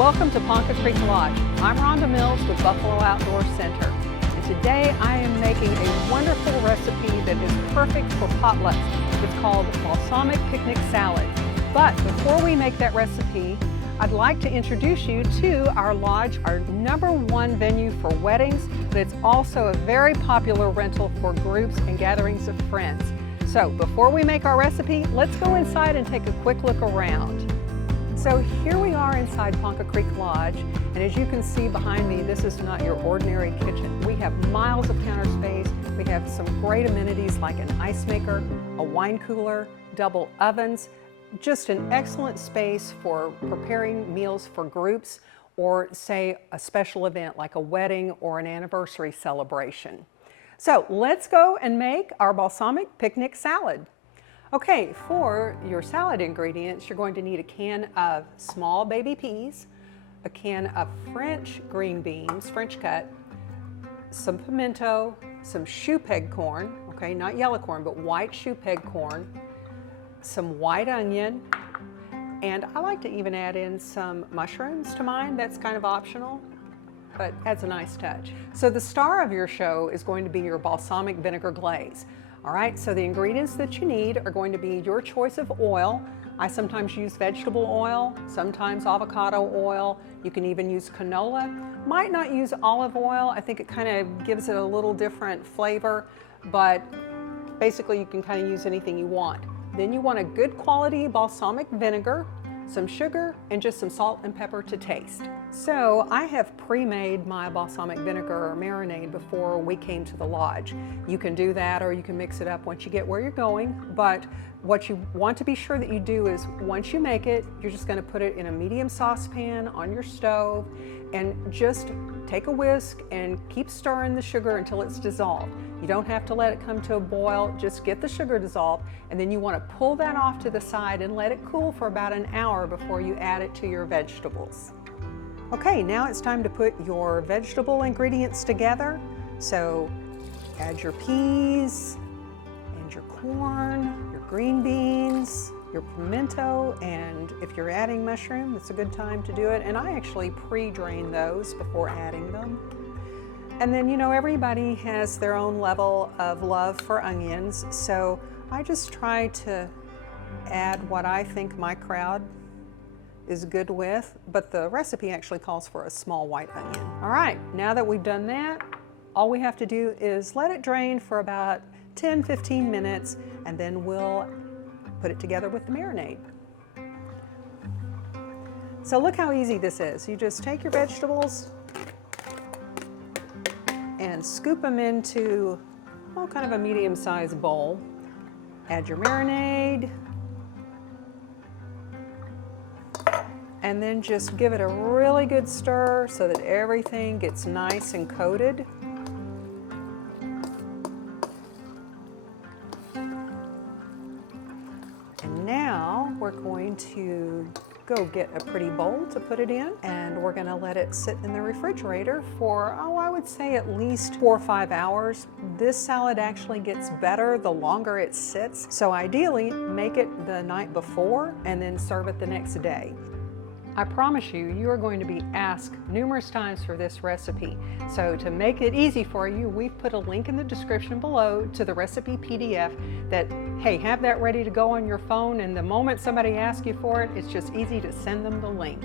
Welcome to Ponca Creek Lodge. I'm Rhonda Mills with Buffalo Outdoor Center. And today I am making a wonderful recipe that is perfect for potlucks. It's called Balsamic Picnic Salad. But before we make that recipe, I'd like to introduce you to our lodge, our #1 venue for weddings, but it's also a very popular rental for groups and gatherings of friends. So before we make our recipe, let's go inside and take a quick look around. So here we are inside Ponca Creek Lodge, and as you can see behind me, this is not your ordinary kitchen. We have miles of counter space. We have some great amenities like an ice maker, a wine cooler, double ovens, just an excellent space for preparing meals for groups or say a special event like a wedding or an anniversary celebration. So let's go and make our balsamic picnic salad. Okay, for your salad ingredients, you're going to need a can of small baby peas, a can of French green beans, French cut, some pimento, some shoe peg corn, okay, not yellow corn, but white shoe peg corn, some white onion, and I like to even add in some mushrooms to mine. That's kind of optional, but adds a nice touch. So the star of your show is going to be your balsamic vinegar glaze. All right, so the ingredients that you need are going to be your choice of oil. I sometimes use vegetable oil, sometimes avocado oil. You can even use canola. Might not use olive oil. I think it kind of gives it a little different flavor, but basically you can kind of use anything you want. Then you want a good quality balsamic vinegar, some sugar, and just some salt and pepper to taste. So I have pre-made my balsamic vinegar or marinade before we came to the lodge. You can do that or you can mix it up once you get where you're going, but what you want to be sure that you do is once you make it, you're just going to put it in a medium saucepan on your stove and just take a whisk and keep stirring the sugar until it's dissolved. You don't have to let it come to a boil, just get the sugar dissolved, and then you want to pull that off to the side and let it cool for about an hour before you add it to your vegetables. Okay, now it's time to put your vegetable ingredients together. So add your peas and your corn, your green beans, your pimento, and if you're adding mushroom, it's a good time to do it. And I actually pre-drain those before adding them. And then, you know, everybody has their own level of love for onions, so I just try to add what I think my crowd is good with, but the recipe actually calls for a small white onion. All right, now that we've done that, all we have to do is let it drain for about 10-15 minutes, and then we'll put it together with the marinade. So look how easy this is. You just take your vegetables and scoop them into, well, kind of a medium-sized bowl. Add your marinade, and then just give it a really good stir so that everything gets nice and coated. And now we're going to go get a pretty bowl to put it in, and we're gonna let it sit in the refrigerator for, oh, I would say at least 4 or 5 hours. This salad actually gets better the longer it sits, so ideally make it the night before and then serve it the next day. I promise you, you are going to be asked numerous times for this recipe. So to make it easy for you, we've put a link in the description below to the recipe PDF that, hey, have that ready to go on your phone, and the moment somebody asks you for it, it's just easy to send them the link.